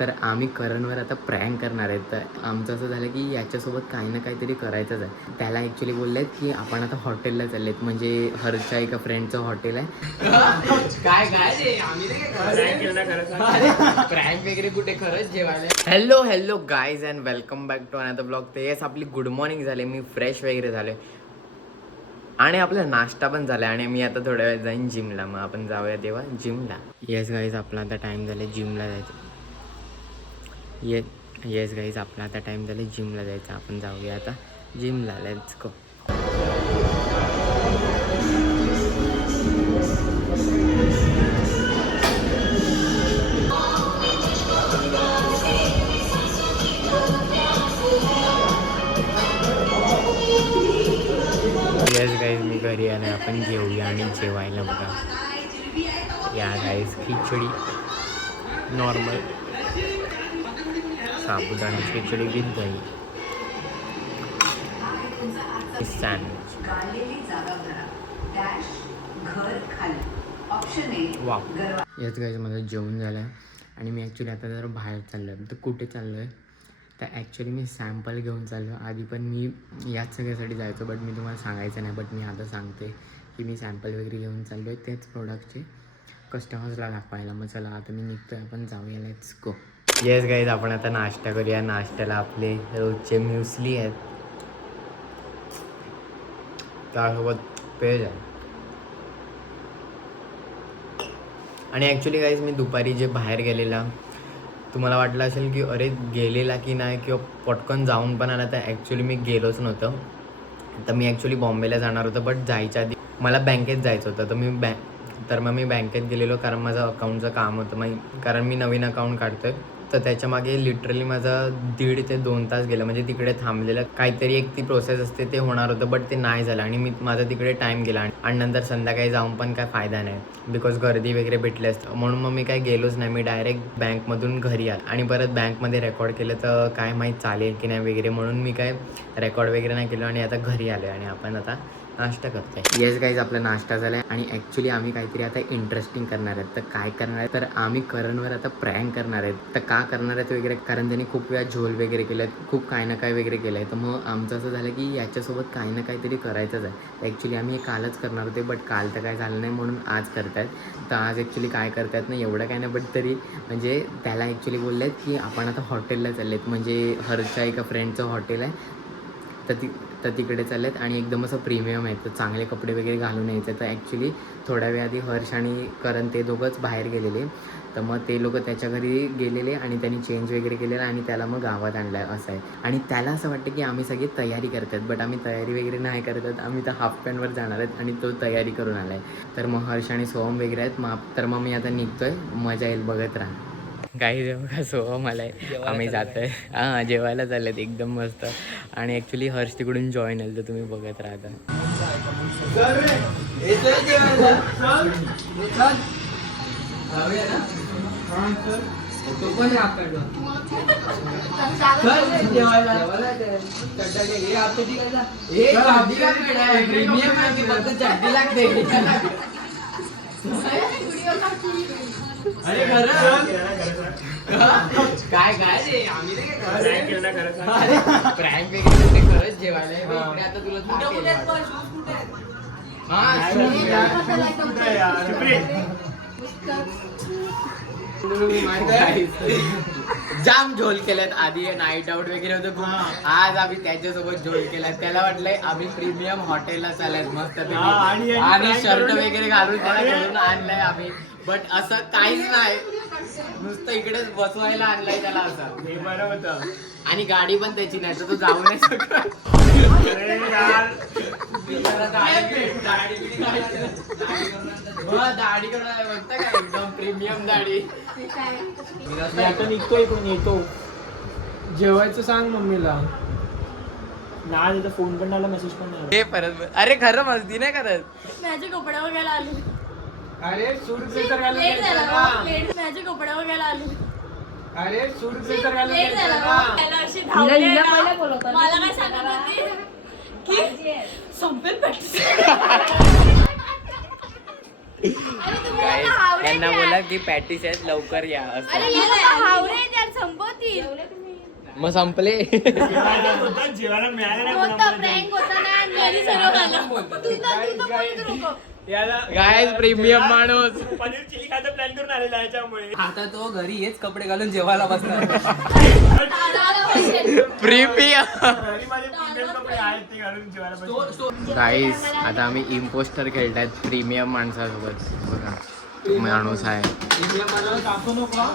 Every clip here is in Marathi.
तर आम्ही करणवर आता प्रँक करणार आहेत. तर आमचं असं झालं की याच्यासोबत काही ना काहीतरी करायचंच आहे. त्याला ॲक्च्युली बोलले आहेत की आपण आता हॉटेलला चालले आहेत, म्हणजे हरच्या एका फ्रेंडचं हॉटेल आहे. काय प्रँक वगैरे कुठे, खरंच जेवायला. Hello guys and welcome back to another blog. ते येस आपली गुड मॉर्निंग झाले, मी फ्रेश वगैरे झाले आणि आपला नाश्ता पण झाला आणि मी आता थोड्या वेळ जाईन जिमला. मग आपण जाऊया तेव्हा जिमला. येस गाईज आपला आता टाईम झाला जिमला जायचं. येस गाईज आपला आता टाईम झाला जिमला जायचं. आपण जाऊया आता जिमला. Let's go. येस गाईज मी घरी आले, आपण घेऊया आणि जेवायला. बघा या guys, khichdi normal sabudana khichdi with दही, सँडविच. वा. याच गाईज माझं जेवण झालं आहे आणि मी ॲक्च्युली आता जरा बाहेर चाललो आहे. तर कुठे चाललो आहे तर ॲक्च्युली मी सॅम्पल घेऊन चाललो आहे. आधी पण मी याच सगळ्यासाठी जायचो, बट मी तुम्हाला सांगायचं नाही. बट मी आता सांगते की मी सॅम्पल वगैरे घेऊन चाललो आहे तेच प्रोडक्टचे कस्टमर्सला दाखवायला. मग चला आता मी निघतो आहे, आपण जाऊया. Let's go. येस गाईज आपण आता नाश्ता करूया. नाश्त्याला आपले रोजचे म्युसली आहेत, त्यासोबत पेज आहे. आणि ॲक्च्युली गाईज मी दुपारी जे बाहेर गेलेला, तुम्हाला वाटलं असेल की अरे गेलेला की नाही किंवा पटकन जाऊन पण आला, तर ॲक्च्युली मी गेलोच नव्हतं. तर मी ॲक्च्युली बॉम्बेला जाणार होतं, बट जायच्या आधी मला बँकेत जायचं होतं. तर मग मी बँकेत गेलेलो कारण माझं अकाउंटचं काम होतं. कारण मी नवीन अकाउंट काढतो आहे, तर त्याच्यामागे लिटरली माझं 1.5 ते 2 तास गेलं. म्हणजे तिकडे थांबलेलं काहीतरी एक ती प्रोसेस असते ते होणार होतं, बट ते नाही झालं आणि माझा तिकडे टाईम गेला. आणि नंतर संध्याकाळी जाऊन पण काय फायदा नाही, बिकॉज गर्दी वगैरे भेटली असतं. म्हणून मग मी काय गेलोच नाही. मी डायरेक्ट बँकमधून घरी आलो आणि परत बँकमध्ये रेकॉर्ड केलं तर काय माहीत चालेल की नाही वगैरे, म्हणून मी काय रेकॉर्ड वगैरे नाही केलं आणि आता घरी आलो आणि आपण आता नाश्ता करतोय. येस गाईज आपला नाश्ता झाला आहे आणि ॲक्च्युली आम्ही काहीतरी आता इंटरेस्टिंग करणार आहेत. तर काय करणार आहे तर आम्ही करणवर आता प्रँक करणार आहेत. तर का करणार आहेत वगैरे, कारण त्यांनी खूप वेळा झोल वगैरे केलं आहे, खूप काही ना काय वगैरे केलं आहे. तर मग आमचं असं झालं की याच्यासोबत काही ना काहीतरी करायचंच आहे. ॲक्च्युली आम्ही हे कालच करणार होते, बट काल तर काय झालं नाही म्हणून आज करतायत. तर आज ॲक्च्युली काय करतायत ना, एवढं काय नाही, बट तरी म्हणजे त्याला ॲक्च्युली बोलले आहेत की आपण आता हॉटेलला चालले आहेत, म्हणजे हरच्या एका फ्रेंडचं हॉटेल आहे. तर तिकडे चाललेत आणि एकदम असं प्रीमियम आहे. तर चांगले कपडे वगैरे घालून यायचे. तर ॲक्च्युली थोड्या वेळ आधी हर्ष आणि करण ते दोघंच बाहेर गेलेले. तर मग ते लोक त्याच्या घरी गेलेले आणि त्यांनी चेंज वगैरे केलेलं आणि त्याला मग गावात आणलं आहे, असं आहे. आणि त्याला असं वाटतं की आम्ही सगळी तयारी करत आहेत, बट आम्ही तयारी वगैरे नाही करत आहेत. आम्ही तर हाफ पॅन्टवर जाणार आहेत आणि तो तयारी करून आला आहे. तर मग हर्ष आणि सोहम वगैरे आहेत. तर मग मी आता निघतो आहे, मजा येईल, बघत राहा. काही जेव्हा का सोहम आला आहे, आम्ही जातो आहे. हां जेवायला चालले आहेत एकदम मस्त. आणि ॲक्च्युली हर्ष तिकडून जॉईन आलं, तर तुम्ही बघत राहता. अरे काय रे आम्ही प्रँक वगैरे खरंच जेवायला. आता तुला जाम झोल केल्यात. आधी नाईट आउट वगैरे होतं खूप, आज आम्ही त्याच्यासोबत झोल केलाय. त्याला वाटलंय आम्ही प्रीमियम हॉटेलला चालत मस्त आणि शर्ट वगैरे घालून त्याला घरून आणलंय आम्ही, बट असं काहीच नाही, नुसतं इकडेच बसवायला आणलंय त्याला. असं हे बरं होतं. आणि गाडी पण त्याची नाही, तर तो जाऊ नाही शकत. दाढी करून बघता का एकदम प्रीमियम दाढी. मी आता निघतोय, पण येतो. जेवायचं सांग मम्मीला. नाही तिथं फोन पण आला, मेसेज पण नाही. ते परत अरे खरं मस्ती नाही करत. माझे कपडे वगैरे आले. अरे सूट ब्लेझर घालून लेट झाला. माझे कपडे वगैरे आले. अरे सूट ब्लेझर घालून लेट झाला. त्याला अशी धावली ना, मला काय सांगत होती की संपेल त्यांना बोला की पॅटीस आहेत लवकर या असं. अरे हावरे मग संपले. जेवायला मिळालं नाही होता prank होता ना घरी सर्व खाल्लं. तू तर बोलू नको. याला गायस प्रीमियम माणूस. पनीर चिली खायचा प्लॅन करून आलेला आहे याच्यामुळे. आता तो घरी हेच कपडे घालून जेवायला बसणार. प्रीमियम. घरी माझे प्रीमियम कपडे आहेत ते घालून जेवायला पाहिजे. गाईस आता आम्ही इम्पोस्टर खेळतायत प्रीमियम माणसासोबत. बघा माणूस आहे. कापू नको.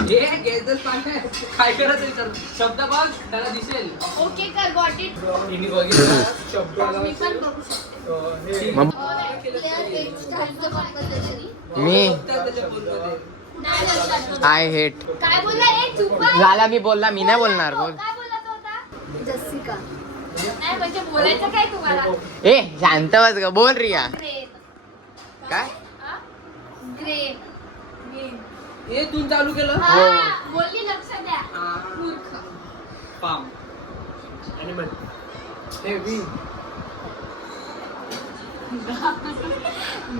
काय करत आहे तर शब्द बघ त्याला दिसेल. ओके कर गॉट इट. तिने बघितलं शब्द मी पण बघू शकते. मग मी त्याच्या फोनमध्ये. नाही लक्षात. I hate. काय बोलला ए चुप बस. झाला मी बोलला, मी नाही बोलणार. बोल. काय बोलला तो होता? जसिका. नाही म्हणजे बोलायचं काय तुम्हाला? ए शांत बस ग. बोल रिया. ग्रेट. काय? ग्रेट. हे तू चालू केलं. बोलली लक्ष द्या. मूर्ख. पाम. Animal. हे बी.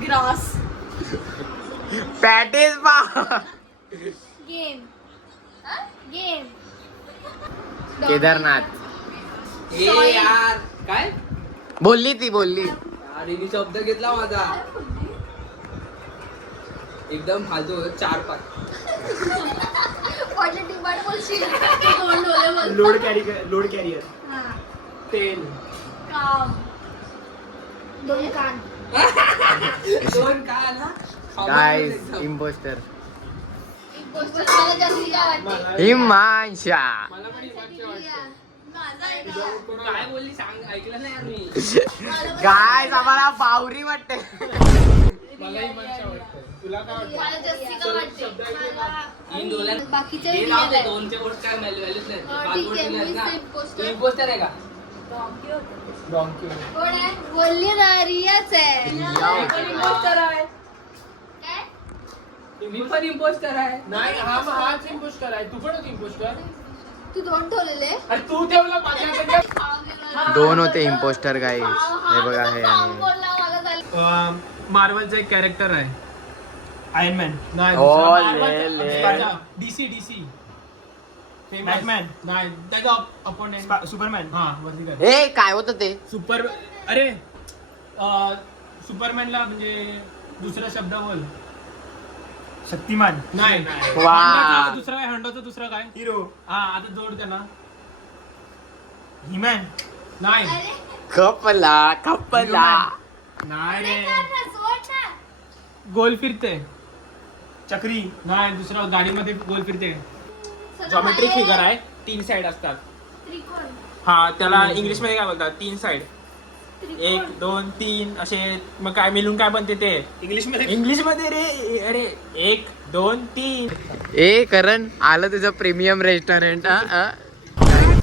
ग्रॉस. पॅटीस पा. गेम. गेम. केदारनाथ. हे यार काय बोलली ती बोलली. यार हिने शब्द घेतला माझा. एकदम फालतू 4-5. पॉझिटिव्ह वर्ड बोलशील. दोन डोळे बोल. Load carrier. हां. तेल. काम. दोन कान. दोन काय ना गाईस इम्पोस्टर मला जसिका वाटते. हिमांशा. मला पण हिमांशी वाटतं. माझा आहे का? काय बोलली सांग ऐकलं नाही यार मी. गाईस आम्हाला बावरी वाटते. मला हिमांशी वाटतं. तुला काय वाटतं? मला जसिका वाटते. इन डोळ्यात बाकीचे हे रिअल लावते आहे. दोनचे गोष्ट काय व्हॅल्यूच नाही. ठीक आहे, मी तू imposter. imposter आहे का? डॉंकी. कोण आहे? बोलली ना रियाच आहे. imposter आहे. काय? मी पण imposter आहे. नाही हाच इम्पोस्टर आहे. तू पण होती इम्पोस्टर. तू दोन ठेवलेले. अरे तू ठेवला माझ्या. दोन होते इम्पोस्टर गाईस. हे बघा हे काम आणि बोलला मला झालं. मार्वलचं एक कॅरेक्टर आहे आयर्न मॅन. नाही ओ, ले. DC Batman. नाही त्याचा अपोनेंट सुपरमॅन. हा वरती कर. ए काय होतं ते? सुपर. अरे सुपरमॅनला म्हणजे दुसरा शब्द बोल. शक्तिमान. नाही वा. दुसरा काय हंडोचा दुसरा काय हिरो. हा आता जोड त्यांना. हिमॅन. नाही अरे कपला कपला. नाही रे. कर ना, सोड ना. गोल फिरते. चक्री. नाही दुसरा गाडीमध्ये गोल फिरते. जॉमेट्रिक फिगर आहे. 3 साइड असतात. त्रिकोण. हा त्याला इंग्लिश मध्ये काय बोलतात? 3 साइड. त्रिकोण. 1 2 3 असे. मग काय मिळून काय बनते ते इंग्लिश मध्ये रे. अरे 1 2 3. ए करण आलं तुझं premium restaurant.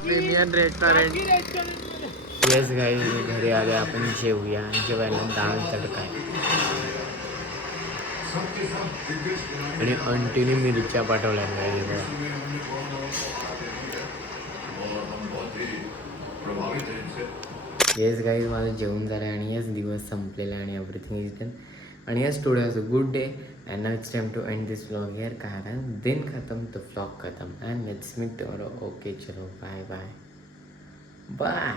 Premium restaurant. Yes guys मी घरी आले. आपण जेवूया. जेवायला डाळ तडका आहे. आणि अंटीने मिरच्या पाठवल्या गाईज. येस गाईज माझं जेवण झालं आणि याच दिवस संपलेला आणि एव्हरीथिंग इज डन. आणि yes today was a good day and now it's time to end this vlog here. कारण दिन खत्म तो व्लॉग खत्म. And let's meet tomorrow. Okay चलो बाय बाय बाय.